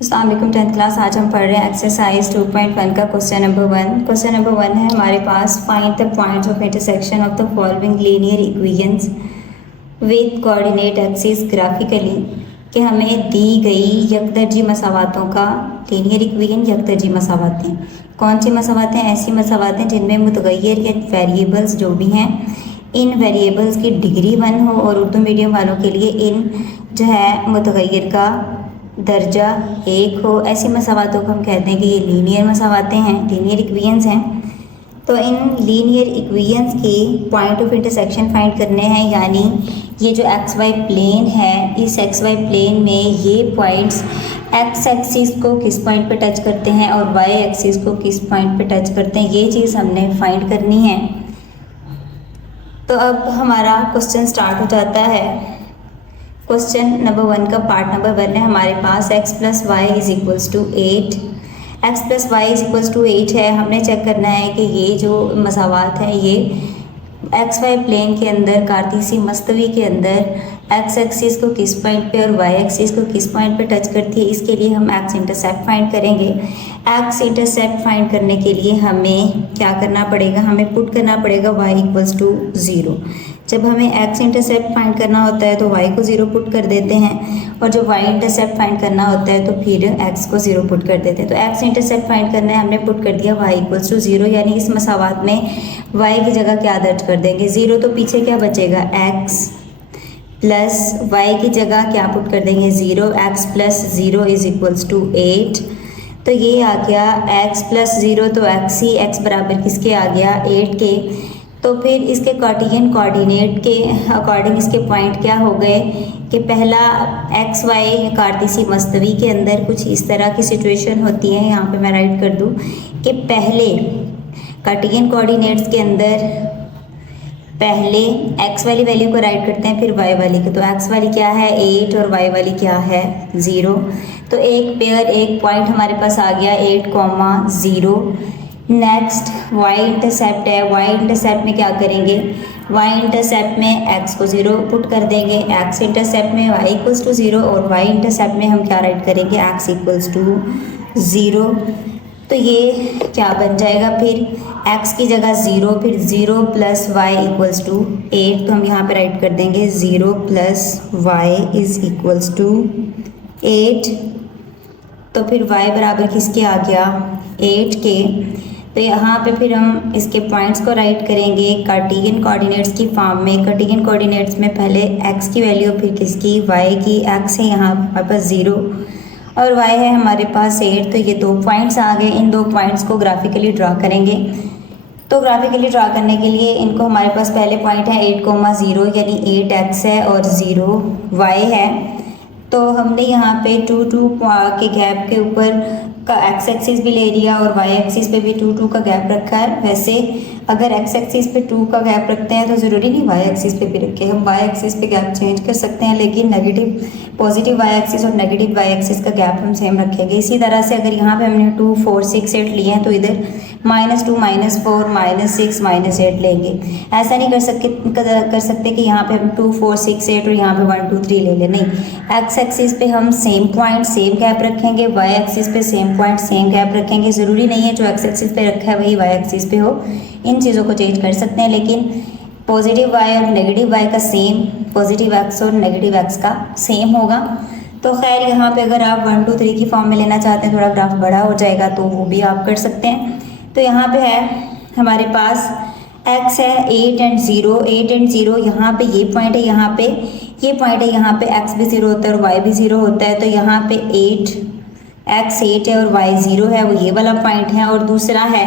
अस्सलाम वालेकुम। 10th class आज हम पढ़ रहे हैं एक्सरसाइज 2.1 का क्वेश्चन नंबर 1। क्वेश्चन नंबर 1 है हमारे पास, find the points of intersection of the following linear equations with coordinate axis graphically. कि हमें दी गई यकदर्जी मसावातों का लीनियर इक्वेशन यकदर्जी मसावातें कौन सी मसावातें? ऐसी मसावातें जिनमें मुतगय्यर या वेरिएबल्स जो भी हैं इन वेरिएबल्स की डिग्री 1 हो और उर्दू मीडियम वालों के लिए इन जो है मुतगय्यर का दर्जा 1 हो। ऐसी मसावातों को हम कहते हैं कि ये लीनियर मसावातें हैं, लीनियर इक्वेशंस हैं। तो इन लीनियर इक्वेशंस के पॉइंट ऑफ इंटरसेक्शन फाइंड करने हैं, यानी ये जो एक्स वाई प्लेन है, इस एक्स वाई प्लेन में ये पॉइंट्स एक्स एक्सिस को किस पॉइंट पे टच करते हैं और वाई एक्सिस को किस पॉइंट पे टच करते हैं, ये चीज़ हमने फाइंड करनी है। तो अब हमारा क्वेश्चन स्टार्ट हो जाता है। क्वेश्चन नंबर 1 का पार्ट नंबर 1 है हमारे पास, x plus y is equals to 8। X plus y is equals to 8 है। हमने चेक करना है कि ये जो मसावात है ये एक्स वाई प्लेन के अंदर कार्तीसी मस्तवी के अंदर एक्स एक्सिस को किस पॉइंट पे और वाई एक्सिस को किस पॉइंट पे टच करती है। इसके लिए हम एक्स इंटरसेप्ट फाइंड करेंगे। एक्स इंटरसेप्ट फाइंड करने के लिए हमें क्या करना पड़ेगा? हमें पुट करना पड़ेगा y इक्वल्स टू 0। जब हमें एक्स इंटरसेप्ट फाइंड करना होता है तो y को 0 पुट कर देते हैं, और जब y इंटरसेप्ट फाइंड करना होता है तो फिर x को 0 पुट कर देते हैं। तो एक्स इंटरसेप्ट फाइंड करना है, हमने पुट कर दिया y इक्वल्स टू 0, यानी इस मसावात में y की जगह क्या दर्ज कर देंगे? 0। तो पीछे क्या बचेगा? x प्लस वाई की जगह क्या पुट कर देंगे? 0। x plus 0 is equals to 8। तो ये आ गया x प्लस 0, तो x ही x बराबर किसके आ गया? 8 के। तो फिर इसके कार्टेशियन कोऑर्डिनेट के अकॉर्डिंग इसके पॉइंट क्या हो गए कि पहला एक्स वाई कार्तीसी मस्तवी के अंदर कुछ इस तरह की सिचुएशन होती है। यहाँ पे मैं राइट कर दूँ कि पहले कार्टेशियन कोऑर्डिनेट्स के अंदर पहले x वाली वैल्यू को राइट करते हैं, फिर y वाली को। तो x वाली क्या है? 8 और y वाली क्या है? 0। तो एक पेयर एक पॉइंट हमारे पास आ गया 8,0। नेक्स्ट y इंटरसेप्ट है। y इंटरसेप्ट में क्या करेंगे? y इंटरसेप्ट में x को 0 पुट कर देंगे, x इंटरसेप्ट में y इक्वल्स टू 0 और y इंटरसेप्ट में हम क्या राइट करेंगे? x equals to 0। तो ये क्या बन जाएगा फिर? x की जगह 0, फिर 0 प्लस वाई इक्वल्स टू 8। तो हम यहाँ पे राइट कर देंगे 0 plus y is equals to 8। तो फिर y बराबर किसके आ गया? 8 के। तो यहाँ पे फिर हम इसके पॉइंट्स को राइट करेंगे कार्टेशियन कोऑर्डिनेट्स की फॉर्म में। कार्टेशियन कोऑर्डिनेट्स में पहले x की वैल्यू, फिर किसकी? y की। x है यहाँ हमारे पास 0 और y है हमारे पास 8। तो ये 2 पॉइंट्स आ गए। इन 2 पॉइंट्स को ग्राफिकली ड्रा करेंगे। तो ग्राफिकली ड्रा करने के लिए इनको हमारे पास पहले पॉइंट है 8,0 यानी 8x है और 0y है। तो हमने यहाँ पे 2 के गैप के ऊपर का x एक्सिस भी ले लिया और y एक्सिस पे भी 2 का गैप रखा है। वैसे अगर x एक्सिस पे 2 का गैप रखते हैं तो ज़रूरी नहीं y एक्सिस पे भी रखें, हम y एक्सिस पे गैप चेंज कर सकते हैं, लेकिन नेगेटिव पॉजिटिव y एक्सिस और नेगेटिव y एक्सिस का गैप हम सेम रखेंगे। इसी तरह से अगर यहाँ पे हमने 2, 4, 6, 8 लिए हैं तो इधर -2, -4, -6, -8 लेंगे। ऐसा नहीं कर सकते कि यहाँ पे हम 2, 4, 6, 8 और यहाँ पे 1, 2, 3 ले लें। नहीं, एक्स एक्सिस पे हम सेम पॉइंट सेम गैप रखेंगे, वाई एक्सिस पे सेम पॉइंट सेम गैप रखेंगे। ज़रूरी नहीं है जो एक्स एक्सिस पे रखा है वही वाई एक्सिस पे हो, इन चीज़ों को चेंज कर सकते हैं। लेकिन पॉजिटिव वाई और नेगेटिव वाई का सेम, पॉजिटिव एक्स और नेगेटिव एक्स का सेम होगा। तो खैर यहाँ पे अगर आप 1, 2, 3 की फॉर्म में लेना चाहते हैं, थोड़ा ग्राफ बड़ा हो जाएगा तो वो भी आप कर सकते हैं। तो यहाँ पे है हमारे पास x है 8 एंड 0, 8 एंड 0। यहाँ पे ये पॉइंट है, यहाँ पे ये पॉइंट है, यहाँ पे x भी 0 होता है और y भी 0 होता है। तो यहाँ पे 8 है और y 0 है, वो ये वाला पॉइंट है। और दूसरा है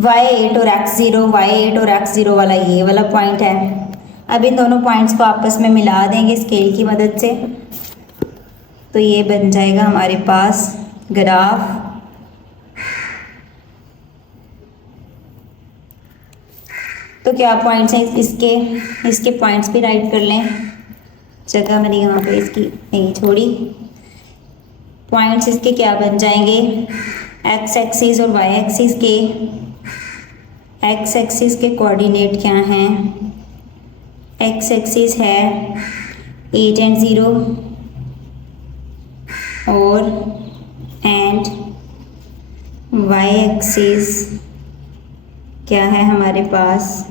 y 8 और x 0, y 8 और x 0 वाला ये वाला पॉइंट है। अब इन दोनों पॉइंट्स को आपस में मिला देंगे स्केल की मदद से, तो ये बन जाएगा हमारे पास ग्राफ। तो क्या पॉइंट्स हैं इसके पॉइंट्स भी राइट कर लें। जगह मैंने यहाँ पे इसकी नहीं छोड़ी। पॉइंट्स इसके क्या बन जाएंगे? एक्स एक्सिस और वाई एक्सिस के। एक्स एक्सिस के कोऑर्डिनेट क्या हैं? एक्स एक्सिस है 8 एंड 0, और एंड वाई एक्सिस क्या है हमारे पास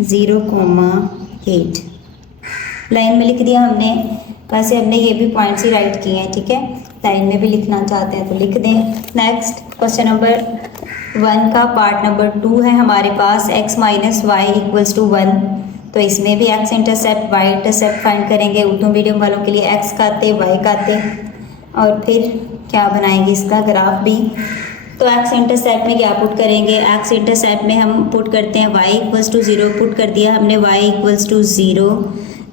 0,8 लाइन में लिख दिया हमने। वैसे हमने ये भी पॉइंट्स ही राइट किए हैं, ठीक है। लाइन में भी लिखना चाहते हैं तो लिख दें। नेक्स्ट क्वेश्चन नंबर 1 का पार्ट नंबर 2 है हमारे पास x minus y equals to 1। तो इसमें भी x intercept y intercept find करेंगे। उर्दू मीडियम वालों के लिए x का आते y का आते, और फिर क्या बनाएंगे इसका ग्राफ भी। तो x इंटरसेप्ट में क्या पुट करेंगे, x इंटरसेप्ट में हम पुट करते हैं y इक्वल्स टू 0, पुट कर दिया हमने y इक्वल्स टू 0।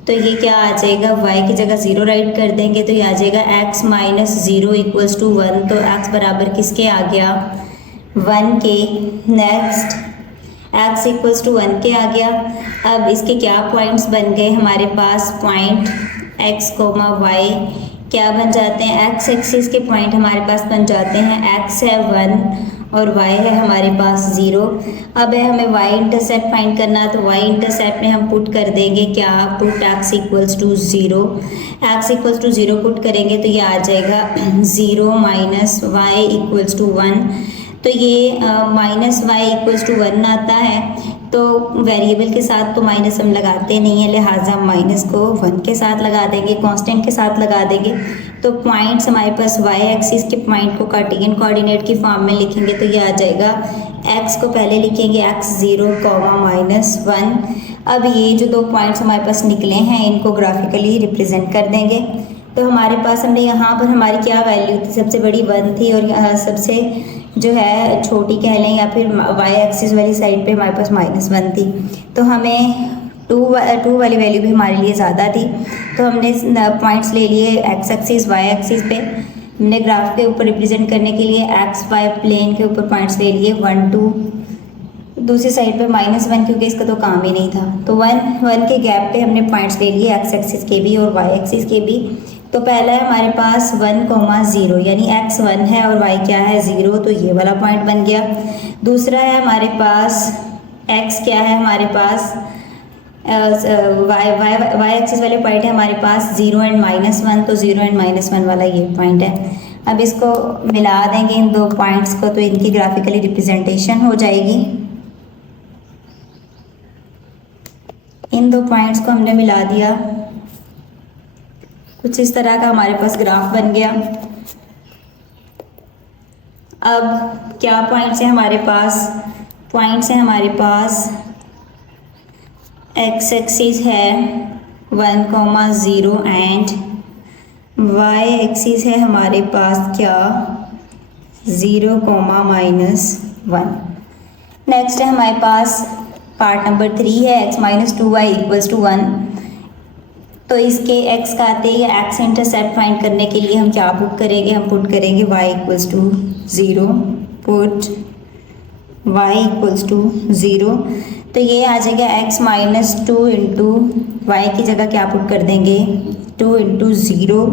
तो ये क्या आ जाएगा, y की जगह 0 राइट कर देंगे तो ये आ जाएगा x माइनस 0 इक्वल्स टू 1। तो x बराबर किसके आ गया, 1 के। नेक्स्ट x इक्वल्स टू 1 के आ गया। अब इसके क्या पॉइंट्स बन गए हमारे पास, पॉइंट x कोमा y क्या बन जाते हैं, x एक्सिस के पॉइंट हमारे पास बन जाते हैं, x है 1 और y है हमारे पास 0। अब है हमें y इंटरसेप्ट फाइंड करना, तो y इंटरसेप्ट में हम पुट कर देंगे क्या, put x equals to 0। x equals to 0 put करेंगे तो ये आ जाएगा 0 माइनस वाई इक्वल्स टू 1। तो ये माइनस वाई इक्वल्स टू 1 आता है। तो वेरिएबल के साथ तो माइनस हम लगाते नहीं हैं, लिहाजा माइनस को 1 के साथ लगा देंगे, कांस्टेंट के साथ लगा देंगे। तो पॉइंट्स हमारे पास वाई एक्सिस के पॉइंट को कार्टेशियन कोऑर्डिनेट की फॉर्म में लिखेंगे तो ये आ जाएगा, x को पहले लिखेंगे x 0, -1। अब ये जो दो पॉइंट्स हमारे पास निकले हैं इनको ग्राफिकली रिप्रेजेंट कर देंगे। तो हमारे पास हमने यहाँ पर हमारी क्या वैल्यू थी, सबसे बड़ी 1 थी और सबसे जो है छोटी कह लें या फिर वाई एक्सिस वाली साइड पे हमारे पास -1 थी। तो हमें 2 वाली वैल्यू भी हमारे लिए ज़्यादा थी। तो हमने पॉइंट्स ले लिए x एक्सिस वाई एक्सिस पे, हमने ग्राफ के ऊपर रिप्रेजेंट करने के लिए x y प्लेन के ऊपर पॉइंट्स ले लिए 1 2, दूसरी साइड पे -1 क्योंकि इसका तो काम ही नहीं था। तो 1 के गैप पे हमने पॉइंट्स ले लिए x एक्सिस के भी और y एक्सिस के भी। तो पहला है हमारे पास 1,0 यानी x 1 है और y क्या है 0, तो ये वाला पॉइंट बन गया। दूसरा है हमारे पास x क्या है हमारे पास y एक्सिस वाले पॉइंट है हमारे पास 0 एंड -1, तो 0 एंड -1 वाला ये पॉइंट है। अब इसको मिला देंगे इन दो पॉइंट्स को तो इनकी ग्राफिकली रिप्रेजेंटेशन हो जाएगी। इन दो पॉइंट्स को हमने मिला दिया, कुछ इस तरह का हमारे पास ग्राफ बन गया। अब क्या पॉइंट्स हैं हमारे पास, पॉइंट्स हैं हमारे पास x एक्सिस है 1,0 एंड y एक्सिस है हमारे पास क्या 0, -1। नेक्स्ट है हमारे पास पार्ट नंबर 3 है x minus 2y equals to 1। तो इसके x का आते या x इंटरसेप्ट फाइंड करने के लिए हम क्या पुट करेंगे, हम पुट करेंगे y equals to 0, put y equals to 0। तो ये आ जाएगा x माइनस 2 इंटू वाई की जगह क्या पुट कर देंगे 2 इंटू 0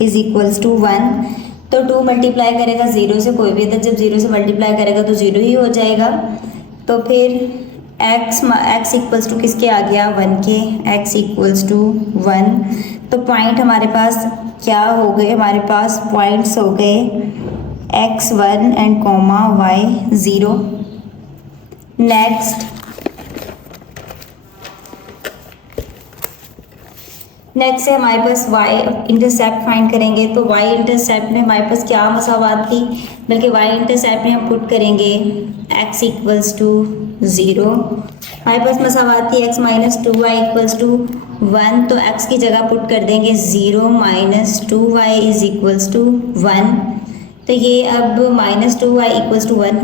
इज इक्वल्स टू 1। तो 2 मल्टीप्लाई करेगा 0 से, कोई भी जब 0 से मल्टीप्लाई करेगा तो 0 ही हो जाएगा। तो फिर x इक्वल्स टू किसके आ गया 1 के, x इक्वल्स टू 1। तो पॉइंट हमारे पास क्या हो गए, हमारे पास पॉइंट्स हो गए x1 and comma y0। Next है हमारे पास y इंटरसेप्ट फाइंड करेंगे। तो y इंटरसेप्ट में हमारे पास क्या मसावात थी, बल्कि y इंटरसेप्ट में हम पुट करेंगे x इक्वल्स टू 0। हमारे पास मसावात थी x minus 2y equals to 1, तो x की जगह पुट कर देंगे 0 minus 2y is equals to 1। तो ये अब -2y इक्वल्स टू 1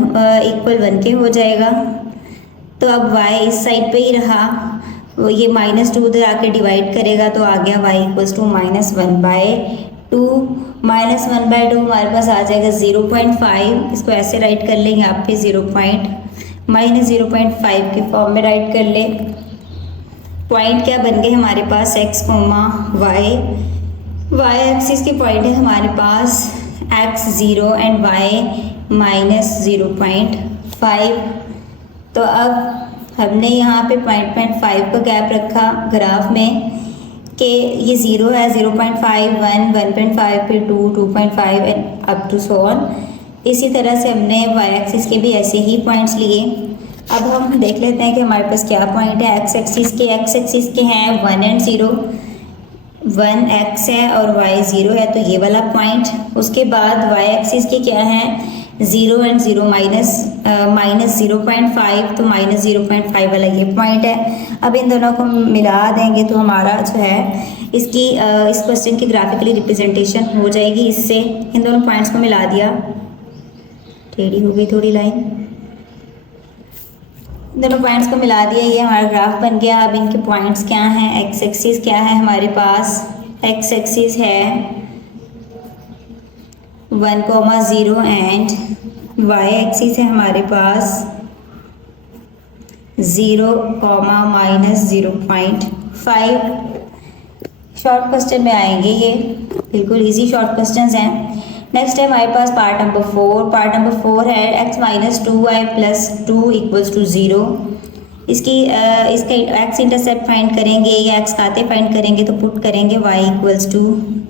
इक्वल 1 के हो जाएगा। तो अब y इस साइड पे ही रहा, वो ये -2 उधर आके डिवाइड करेगा तो आ गया y इक्वल्स टू -1/2। -1/2 हमारे पास आ जाएगा 0.5। इसको ऐसे राइट कर लेंगे आप भी, -0.5 की फॉर्म में राइट कर ले। पॉइंट क्या बन गए हमारे पास x, y एक्सिस के पॉइंट है हमारे पास x 0 एंड y -0.5। तो अब हमने यहाँ पे 0.5 का गैप रखा ग्राफ में कि ये 0 है, 0.5, 1, 1.5, फिर 2, 2.5 and up to so on. इसी तरह से हमने वाई एक्सिस के भी ऐसे ही पॉइंट्स लिए। अब हम देख लेते हैं कि हमारे पास क्या पॉइंट है एक्स एक्सिस के हैं 1 एंड 0, 1 x है और y 0 है, तो ये वाला पॉइंट। उसके बाद y एक्सिस के क्या हैं 0 एंड 0, माइनस 0.5, तो माइनस 0.5 वाला ये पॉइंट है। अब इन दोनों को मिला देंगे तो हमारा जो है इसकी इस क्वेश्चन की ग्राफिकली रिप्रेजेंटेशन हो जाएगी। इससे इन दोनों पॉइंट्स को मिला दिया, टेढ़ी हो गई थोड़ी लाइन, दोनों पॉइंट्स को मिला दिया, ये हमारा ग्राफ बन गया। अब इनके पॉइंट्स क्या हैं, एक्स एक्सिस क्या है हमारे पास, एक्स एक्सिस है 1,0 एंड वाई एक्सिस है हमारे पास 0, -0.5। शॉर्ट क्वेश्चन में आएंगे ये, बिल्कुल इजी शॉर्ट क्वेश्चंस हैं। नेक्स्ट है हमारे पास पार्ट नंबर 4। पार्ट नंबर 4 है x - 2y + 2 = 0। इसका x इंटरसेप्ट फाइंड करेंगे या x खाते फाइंड करेंगे तो पुट करेंगे y =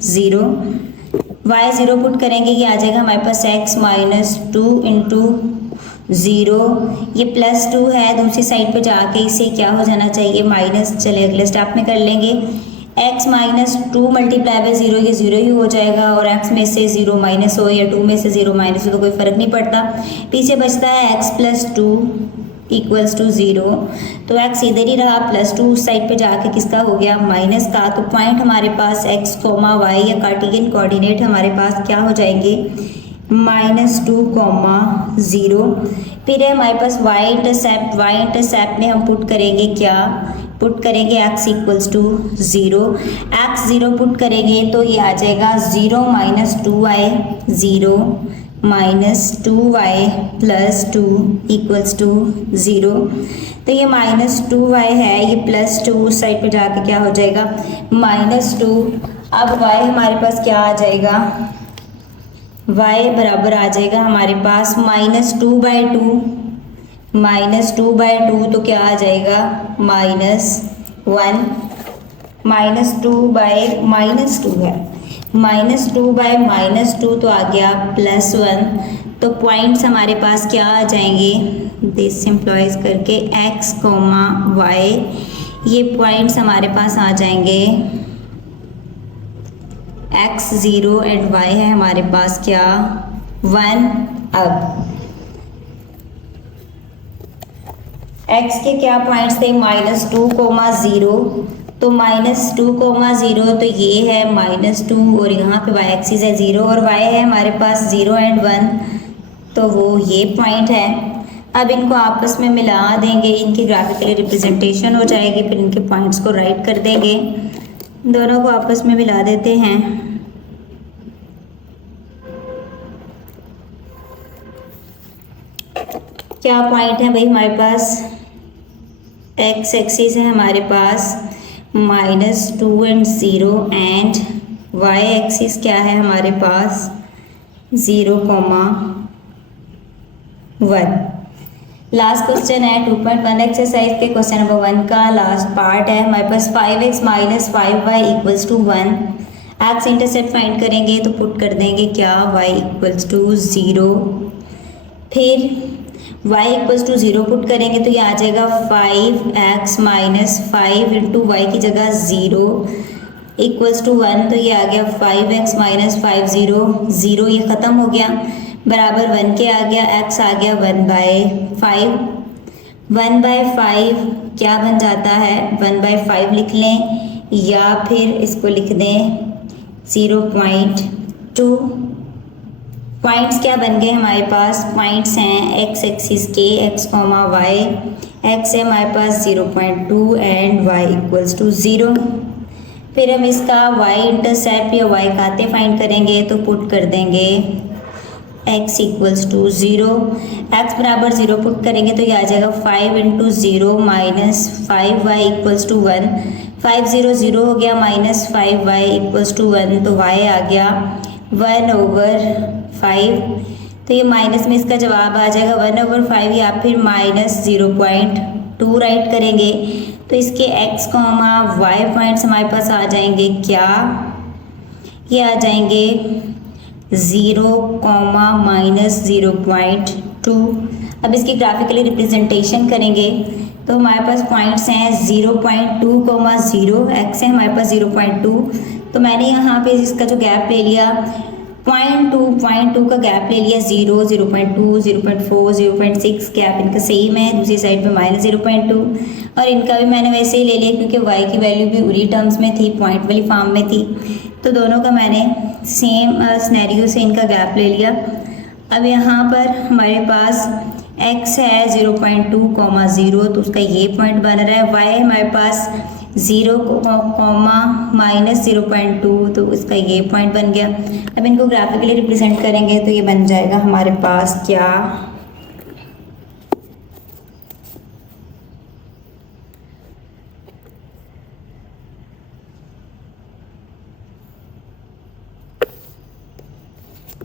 0। y 0 पुट करेंगे, ये आ जाएगा हमारे पास x - 2 × 0। ये +2 है, दूसरी साइड पे जाके इसे क्या हो जाना चाहिए माइनस, चले अगले स्टेप में कर लेंगे। x - 2 × 0, ये 0 ही हो जाएगा, और x में से 0 माइनस हो या 2 में से 0 माइनस हो तो कोई फ़र्क नहीं पड़ता। पीछे बचता है x + 2 = 0, तो x इधर ही रहा, +2 उस साइड पे जाके किसका हो गया माइनस का। तो पॉइंट हमारे पास x, y या कार्टेशियन कोऑर्डिनेट हमारे पास क्या हो जाएंगे -2, 0। फिर है हमारे पास y इंटरसेप्ट में हम पुट करेंगे क्या, पुट करेंगे x = 0। x 0 पुट करेंगे तो ये आ जाएगा 0 - 2y, 0 - 2y + 2 = 0। तो ये -2y है, ये +2 उस साइड पे जाके क्या हो जाएगा -2। अब y हमारे पास क्या आ जाएगा, y बराबर आ जाएगा हमारे पास -2/2, -2/2 तो क्या आ जाएगा -1, -2/-2 है, -2/-2 तो आ गया +1। तो पॉइंट्स हमारे पास क्या आ जाएंगे, दिस सिंप्लाइज करके x, y, ये पॉइंट्स हमारे पास आ जाएंगे x 0 एंड y है हमारे पास क्या 1। अब x के क्या पॉइंट्स थे -2, 0, तो -2, 0 तो ये है -2, और यहाँ पे y एक्सिस है 0 और y है हमारे पास 0 एंड 1, तो वो ये पॉइंट है। अब इनको आपस में मिला देंगे, इनकी ग्राफिकली रिप्रेजेंटेशन हो जाएगी, फिर इनके पॉइंट्स को राइट कर देंगे, दोनों को आपस में मिला देते हैं। क्या पॉइंट है भाई हमारे पास, एक्स एक्सिस है हमारे पास -2 एंड 0 एंड वाई एक्सिस क्या है हमारे पास 0, 1। लास्ट क्वेश्चन है 2.1 एक्सरसाइज के क्वेश्चन नंबर 1 का लास्ट पार्ट है हमारे पास 5x - 5y = 1। X intercept find करेंगे तो पुट कर देंगे क्या y = 0। फिर y = 0 पुट करेंगे तो ये आ जाएगा 5x - 5 × y की जगह 0 = 1, तो ये आ गया 5x - 5, 0 ये ख़त्म हो गया, बराबर 1 के आ गया, x आ गया 1/5। 1/5 क्या बन जाता है, 1/5 लिख लें या फिर इसको लिख दें 0.2। पॉइंट्स क्या बन गए हमारे पास, पॉइंट्स हैं x एक्सिस के x, y, x है हमारे पास 0.2 एंड y = 0। फिर हम इसका y इंटरसेप्ट या y खाते फाइंड करेंगे तो पुट कर देंगे x = 0, x बराबर 0 पुट करेंगे तो ये आ जाएगा 5 × 0 - 5y = 1। 5 0 0 हो गया, -5y = 1, तो y आ गया 1/5। तो ये माइनस में इसका जवाब आ जाएगा 1/5 या फिर -0.2 राइट करेंगे तो इसके x, y पॉइंट्स हमारे पास आ जाएंगे क्या, ये आ जाएंगे 0, -0.2। अब इसकी ग्राफिकली रिप्रेजेंटेशन करेंगे तो हमारे पास पॉइंट्स हैं 0.2, 0, x है हमारे पास 0.2। तो मैंने यहाँ पे इसका जो गैप ले लिया 0.2 का गैप ले लिया, 0, 0.2, 0.4, 0.6 गैप इनका सेम है, दूसरी साइड पे -0.2 और इनका भी मैंने वैसे ही ले लिया क्योंकि y की वैल्यू भी उरी टर्म्स में थी, पॉइंट वाली फॉर्म में थी, तो दोनों का मैंने सेम सिनेरियो से इनका गैप ले लिया। अब यहाँ पर हमारे पास x है 0.2, 0 तो उसका ये पॉइंट बन रहा है, y है हमारे पास 0, -0.2 तो इसका ये पॉइंट बन गया। अब इनको ग्राफिकली रिप्रेजेंट करेंगे तो ये बन जाएगा हमारे पास क्या,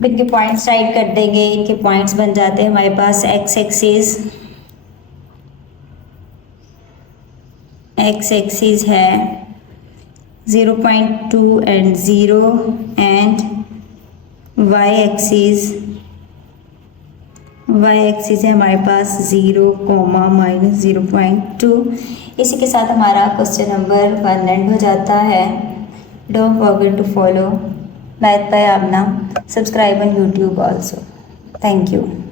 इनके पॉइंट्स राइट कर देंगे, इनके पॉइंट्स बन जाते हैं हमारे पास x एक्सिस है 0.2 एंड 0 एंड y एक्सिस है हमारे पास 0, -0.2। इसी के साथ हमारा क्वेश्चन नंबर 1 एंड हो जाता है। Don't forget to follow Math by Amna. Subscribe on YouTube also. Thank you.